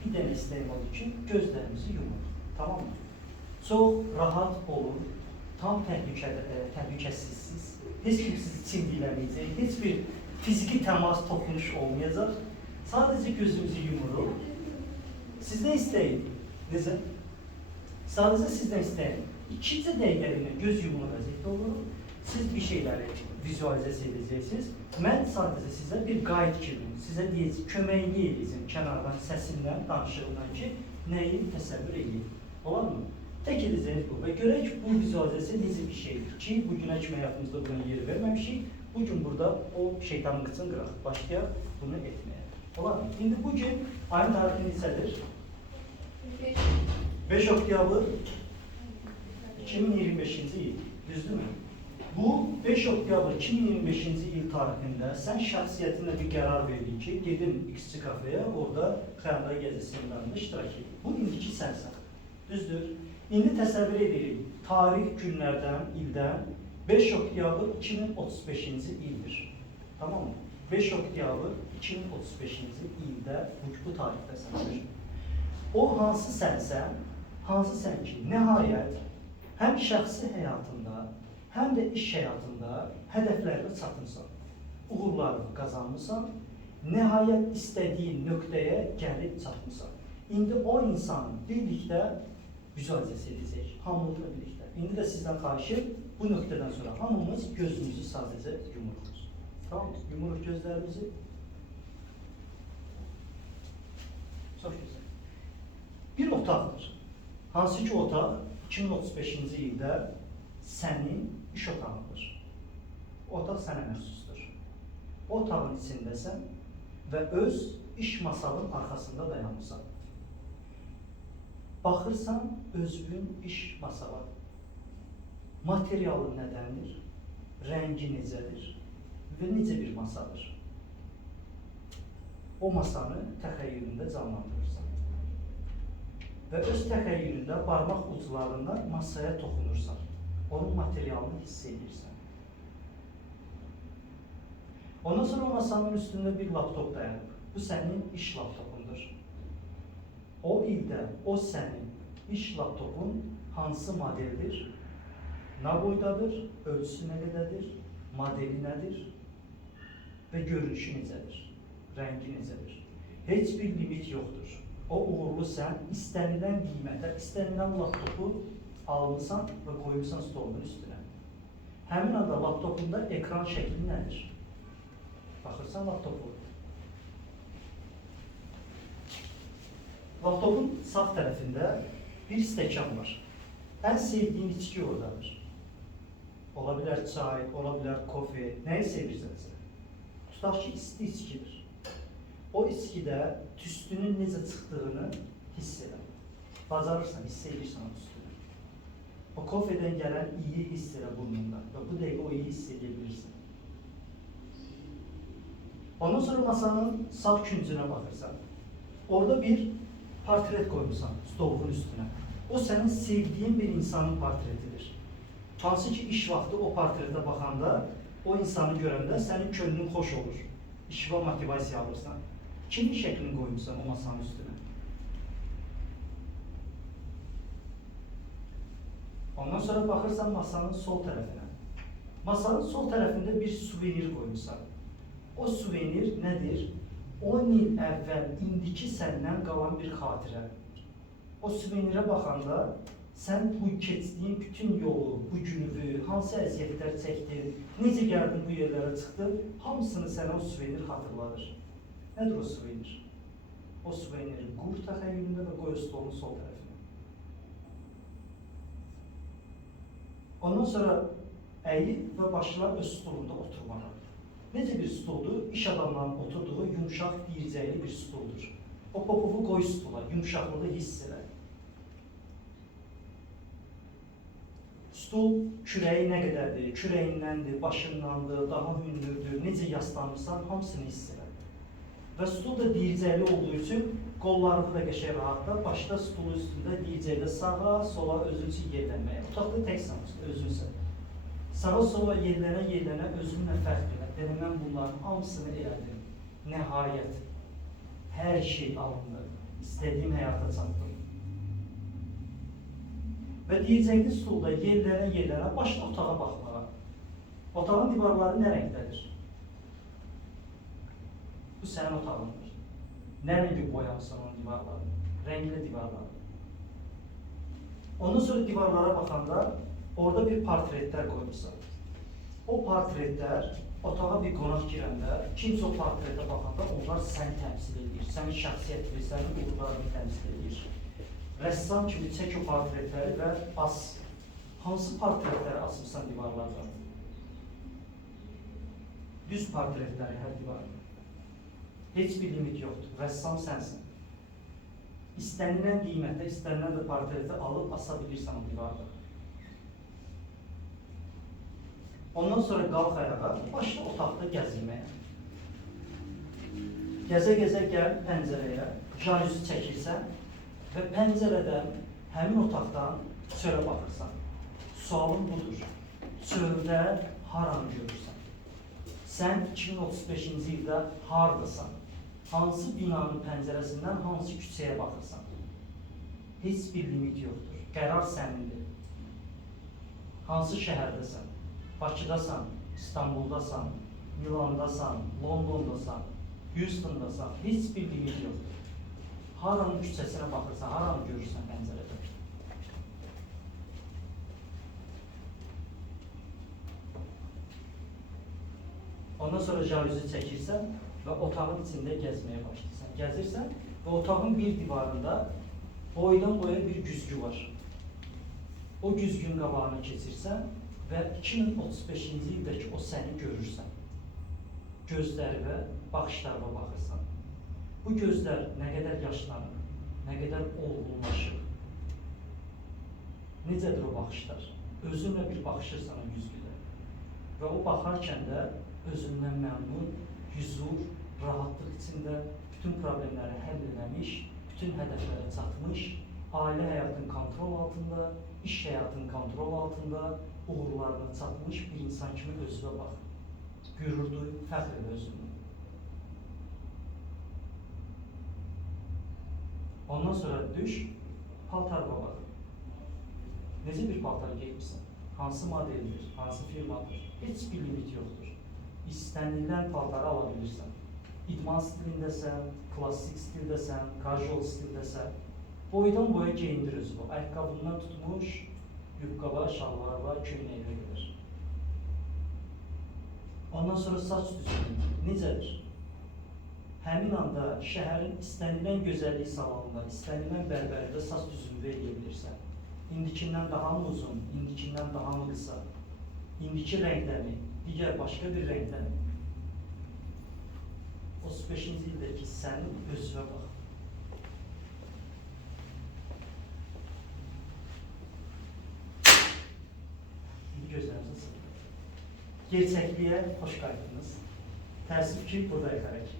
bir dənə istəyim olduğu üçün gözlərimizi yumuruq. Tamam mı? Çox rahat olun, tam təhlükəsizsiz. Heç kim sizi çimdikləməyəcək, heç bir fiziki təmas, toxunuş olmayacaq. Sadəcə gözümüzü yumuruq. Sizdən istəyin. Necə? Sadəcə sizdən istəyin. 2 dəqiqəliyə göz yumulu vəziyyətdə oluruq. Siz bir şeyləri vizualizasiya edəcəksiniz. Mən sadəcə sizə bir qayd kimi, sizə deyəcək, köməkli edəcəm kənardan, səsimdən, danışığından ki, nəyi təsəvvür edin. Olar mı? Tək edəcəyiniz bu və görək ki, bu vizualizasiya necə bir şeydir ki, bugün kimi həyatımızda buna yer verməmişik. Bugün burada o şeytanın qıçını qıraq, başlayaq bunu etməyə. Olar mı? İndi bugün ayın tarihi neçədir? 5 oktyabr 2025-ci il. Düzdürmü? Bu 5 oktyabr 2025-ci il tarixində sən şəxsiyyətinlə bir qərar verdin ki, gedin X-ci kafeyə, orada xəyallar gəzisindən iştirak edin. Bu indiki sənsən. Düzdür. İndi təsəvvür edirik, tarix günlərdən, ildən 5 oktyabr 2035-ci ildir. Tamam mı? 5 oktyabr 2035-ci ildə bu tarixdəsəndir. O hansı sənsən, hansı sən ki, nəhayət həm şəxsi həyatında, həm də iş həyatında hədəflərinə çatmısan, uğurlarını qazanmısan, nəhayət istədiyin nöqtəyə gəlib çatmısan. İndi o insanı birlikdə vizualizasiya edəcək, hamılıqla birlikdə. İndi də sizdən xahişim, bu nöqtədən sonra hamımız gözümüzü sadəcə yumuruq. Tamam mı? Yumuruq gözlərimizi. Çox gözəl. Bir otaqdır. Hansı ki otaq 2035-ci ildə sənin iş otağıdır. O otaq sənə məxsusdur. O otağın içindəsən və öz iş masanın arxasında dayanmışsan. Baxırsan, özünün iş masası. Materialı nədəndir, rəngi necədir və necə bir masadır. O masanı təxəyyülündə canlandırırsan. Və öz təxəyyülündə barmaq uclarından masaya toxunursan. Onun materialını hiss edirsən. Ondan sonra o masanın üstündə bir laptop dayanıb. Bu sənin iş laptopundur. O ildə o sənin iş laptopun hansı modeldir, nə boydadır, ölçüsü nə qədərdir, modeli nədir və görünüşü necədir, rəngi necədir. Heç bir limit yoxdur. O uğurlu sən istənilən qiymətə, istənilən laptopu almışsan və qoyursan stolun üstünə. Həmin anda laptopunda ekran şəkli nədir? Baxırsan laptopu. Laptopun sağ tərəfində bir stəkan var. Ən sevdiyin içki oradadır. Ola bilər çay, ola bilər kofe, nəyi sevirsənsə. Tutaq ki, isti içkidir. O içkidə tüstünün necə çıxdığını hiss edə. Bacarırsan, hiss edirsən o tüstünü. O kofedən gələn iyi hiss edə burnunda və bu dəqiqə o iyi hiss edə bilirsən. Ondan sonra masanın sağ küncünə baxırsan. Orada bir portret koymuşsan stolun üstüne. O senin sevdiğin bir insanın portretidir. Hansı ki iş vaxtı o portretə baxanda, o insanı görəndə sənin könlün xoş olur. İşvə motivasiya alırsan. Kimin şəklini qoymuşsan o masanın üstüne? Ondan sonra baxırsan masanın sol tərəfinə. Masanın sol tərəfində bir suvenir qoymuşsan. O suvenir nədir? 10 il əvvəl indiki səndən qalan bir xatirə. O suvenirə baxanda sən bu keçdiyin bütün yolu, bu günü, hansı əziyyətlər çəkdin, necə gəldin bu yerlərə çıxdın, hamısını sənə o suvenir xatırladır. Nədir o suvenir? O suveniri qur təxəyyülündə və qoy stolun sol tərəfinə. Ondan sonra əyil və başla öz stolunda oturmağa. Necə bir stoldur? İş adamlarının oturduğu yumuşaq, diyircəkli bir stoldur. O popovu qoy stola, yumuşaqlığı hiss elə. Stol kürəyi nə qədərdir, kürəyindəndir, başındandır, daha hündürdür, necə yaslanırsan, hamısını hiss elə. Və stol da diyircəkli olduğu üçün qollarını da qəşəng rahatla, başda stolun üstündə diyircəkdə sağa, sola özün üçün yerlənməyə. Otaqda təksən özünsən. Sağa sola yerlənə özünlə fərq elə. Dedim, mən bunların hamısını elədim. Nəhayət, hər şey alındı. İstediğim hayata çatdım. Ve diyecekli stulda yerlere başla otağa bakmağa. Otağın divarları ne renktedir? Bu senin otağındır. Ne rengi boyamışsın onun divarları? Renkli divarları. Ondan sonra divarlara bakanda orada bir portretler koymuşsan. O portretler otağa bir qonaq girəndə kimsə o portretə baxanda onlar səni təmsil edir, sənin şəxsiyyətini, sənin uğurlarını təmsil edir. Rəssam kimi çək o portretləri və as. Hansı portretləri asmışsan divarlardan? Düz portretləri hər divarda. Heç bir limit yoxdur. Rəssam sənsin. İstənilən qiymətdə, istənilən də portreti alıb asa bilirsən o divarda. Ondan sonra qalx ayağa, başla otaqda gəzilməyə. Gəzə-gəzə gəl pəncərəyə, jaluzi çəkirsən və pəncərədən həmin otaqdan çölə baxırsan. Sualın budur. Çöldə haranı görürsən? Sən 2035-ci ildə haradasan? Hansı binanın pəncərəsindən hansı küçəyə baxırsan? Heç bir limit yoxdur. Qərar sənindir. Hansı şəhərdəsən? Bakıdasan, İstanbuldasan, Milandasan, Londondasan, Houstondasan, heç bir limit yoxdur. Haranın küçəsinə baxırsan, haranı görürsən pəncərədə? Ondan sonra jaluzi çəkirsən və otağın içində gəzməyə başlayırsan. Gəzirsən və otağın bir divarında boydan boya bir güzgü var. O güzgün qabağına keçirsən və 2035-ci ildəki o səni görürsən. Gözlərinə, baxışlarına baxırsan. Bu gözlər nə qədər yaşlanır, nə qədər olgunlaşır. Necədir o baxışlar? Özünlə bir baxışırsan o güzgüdə. Və o baxarkən də özündən məmnun, huzur, rahatlıq içində bütün problemləri həll eləmiş, bütün hədəflərə çatmış, ailə həyatının kontrol altında, iş həyatının kontrol altında, uğurlarına çatmış bir insan kimi özünə bax. Qürur duy, fəxr elə özünü. Ondan sonra düş, paltarına bax. Necə bir paltar geymişsən? Hansı modeldir, hansı firmadır? Heç bir limit yoxdur. İstənilən paltarı ala bilirsən. İdman stilindəsən, klassik stildəsən, casual stildəsən. Boydan boya geyindir özünü. Ayaqqabından tutmuş, yubqalar, şalvarlar, köynəklə gedir. Ondan sonra saç düzgünlüyü necədir? Həmin anda şəhərin istənilən gözəllik salonunda, istənilən bərbərində saç düzgünlüyü edə bilirsən. İndikindən daha mı uzun, indikindən daha mı qısa? İndiki rəngdəmi, digər başqa bir rəngdəmi? 35-ci ildəki sənin özünə bax. Gözlərinizi sıxın. Gerçəkliyə xoş qayıtdınız. Təəssüf ki, buradayıq hərək.